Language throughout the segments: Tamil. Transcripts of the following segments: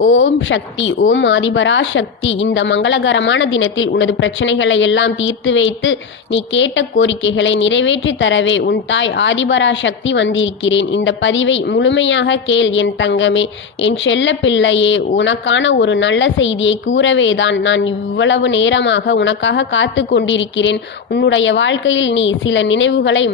ஓம் சக்தி. ஓம் ஆதிபரா சக்தி. இந்த மங்களகரமான தினத்தில் உனது பிரச்சனைகளை எல்லாம் தீர்த்து வைத்து நீ கேட்ட கோரிக்கைகளை நிறைவேற்றி தரவே உன் தாய் ஆதிபரா சக்தி வந்திருக்கிறேன். இந்த பதிவை முழுமையாக கேள் என் தங்கமே, என் செல்ல பிள்ளையே. உனக்கான ஒரு நல்ல செய்தியை கூறவேதான் நான் இவ்வளவு நேரமாக உனக்காக காத்து கொண்டிருக்கிறேன். உன்னுடைய வாழ்க்கையில் நீ சில நினைவுகளை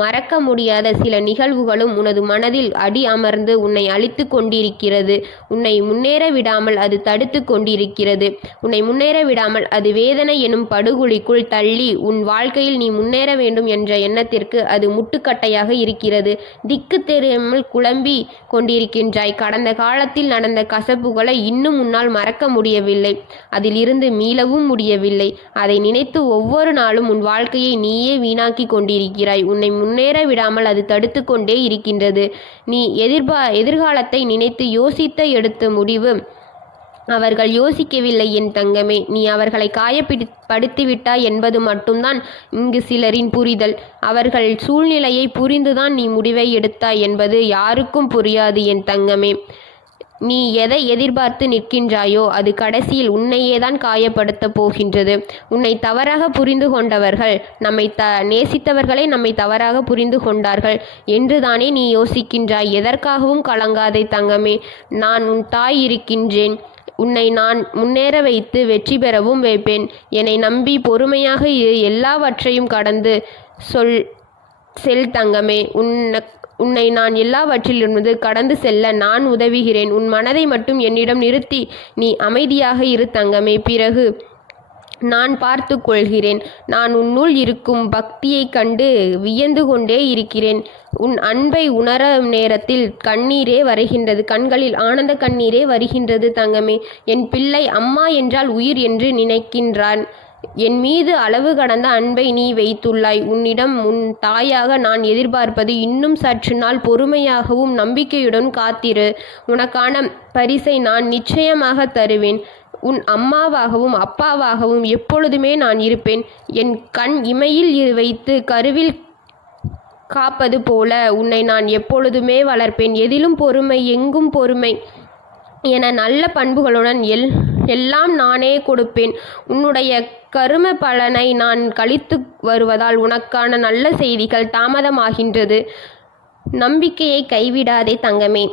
மறக்க முடியாத சில நிகழ்வுகளும் உனது மனதில் அடி அமர்ந்து உன்னை அழித்து கொண்டிருக்கிறது. உன்னை முன்னேற விடாமல் அது தடுத்து கொண்டிருக்கிறது. உன்னை முன்னேற விடாமல் அது வேதனை எனும் படுகொலிக்குள் தள்ளி உன் வாழ்க்கையில் நீ முன்னேற வேண்டும் என்ற எண்ணத்திற்கு அது முட்டுக்கட்டையாக இருக்கிறது. திக்கு தெரியாமல் குழம்பி கொண்டிருக்கின்றாய். கடந்த காலத்தில் நடந்த கசப்புகளை இன்னும் உன்னால் மறக்க முடியவில்லை. அதிலிருந்து மீளவும் முடியவில்லை. அதை நினைத்து ஒவ்வொரு நாளும் உன் வாழ்க்கையை நீயே வீணாக்கி கொண்டிருக்கிறாய். உன்னை முன்னேற விடாமல் அது தடுத்து கொண்டே இருக்கின்றது. நீ எதிர்காலத்தை நினைத்து யோசித்த எடுத்த முடிவு அவர்கள் யோசிக்கவில்லை என் தங்கமே. நீ அவர்களை காயப்படுத்திவிட்டாய் என்பது மட்டும்தான் இங்கு சிலரின் புரிதல். அவர்கள் சூழ்நிலையை புரிந்துதான் நீ முடிவை எடுத்தாய் என்பது யாருக்கும் புரியாது என் தங்கமே. நீ எதை எதிர்பார்த்து நிற்கின்றாயோ அது கடைசியில் உன்னையேதான் காயப்படுத்தப் போகின்றது. உன்னை தவறாக புரிந்து கொண்டவர்கள் நேசித்தவர்களே நம்மை தவறாக புரிந்து கொண்டார்கள் என்றுதானே நீ யோசிக்கின்றாய். எதற்காகவும் கலங்காதே தங்கமே. நான் உன் தாய் இருக்கின்றேன். உன்னை நான் முன்னேற வைத்து வெற்றி பெறவும் வைப்பேன். என்னை நம்பி பொறுமையாக எல்லாவற்றையும் கடந்து செல் தங்கமே. உன்னை நான் எல்லாவற்றிலிருந்து கடந்து செல்ல நான் உதவுகிறேன். உன் மனதை மட்டும் என்னிடம் நிறுத்தி நீ அமைதியாக இரு தங்கமே. பிறகு நான் பார்த்து கொள்கிறேன். நான் உன்னுள் இருக்கும் பக்தியை கண்டு வியந்து கொண்டே இருக்கிறேன். உன் அன்பை உணர நேரத்தில் கண்ணீரே வருகின்றது. கண்களில் ஆனந்த கண்ணீரே வருகின்றது தங்கமே. என் பிள்ளை அம்மா என்றால் உயிர் என்று நினைக்கின்றான். என் மீது அளவு கடந்த அன்பை நீ வைத்துள்ளாய். உன்னிடம் உன் தாயாக நான் எதிர்பார்ப்பது இன்னும் சற்று நாள் பொறுமையாகவும் நம்பிக்கையுடன் காத்திரு. உனக்கான பரிசை நான் நிச்சயமாக தருவேன். உன் அம்மாவாகவும் அப்பாவாகவும் எப்பொழுதுமே நான் இருப்பேன். என் கண் இமையில் வைத்து கருவில் காப்பது போல உன்னை நான் எப்பொழுதுமே வளர்ப்பேன். எதிலும் பொறுமை, எங்கும் பொறுமை என நல்ல பண்புகளுடன் எல்லாம் நானே கொடுப்பேன். உன்னுடைய கரும பலனை நான் கழித்து வருவதால் உனக்கான நல்ல செய்திகள் தாமதமாகின்றது. நம்பிக்கையை கைவிடாதே தங்கமே.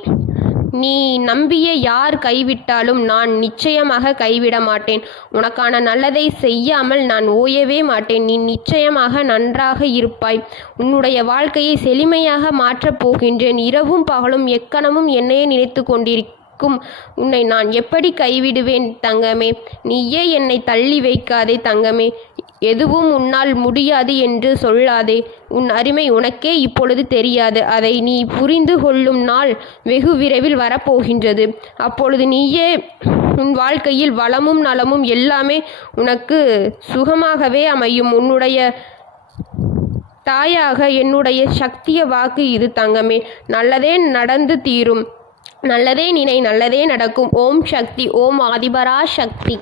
நீ நம்பிய யார் கைவிட்டாலும் நான் நிச்சயமாக கைவிட மாட்டேன். உனக்கான நல்லதை செய்யாமல் நான் ஓயவே மாட்டேன். நீ நிச்சயமாக நன்றாக இருப்பாய். உன்னுடைய வாழ்க்கையை செழுமையாக மாற்றப் போகின்றேன். இரவும் பகலும் எக்கணமும் என்னையே நினைத்து கொண்டிருக்கிறேன். உன்னை நான் எப்படி கைவிடுவேன் தங்கமே. நீயே என்னை தள்ளி வைக்காதே தங்கமே. எதுவும் உன்னால் முடியாது என்று சொல்லாதே. உன் அருமை உனக்கே இப்பொழுது தெரியாது. அதை நீ புரிந்து கொள்ளும் நாள் வெகு விரைவில் வரப்போகின்றது. அப்பொழுது நீயே உன் வாழ்க்கையில் வளமும் நலமும் எல்லாமே உனக்கு சுகமாகவே அமையும். உன்னுடைய தாயாக என்னுடைய சக்திய வாக்கு இது தங்கமே. நல்லதே நடந்து தீரும். நல்லதே நினை, நல்லதே நடக்கும். ஓம் சக்தி. ஓம் ஆதிபரா சக்தி.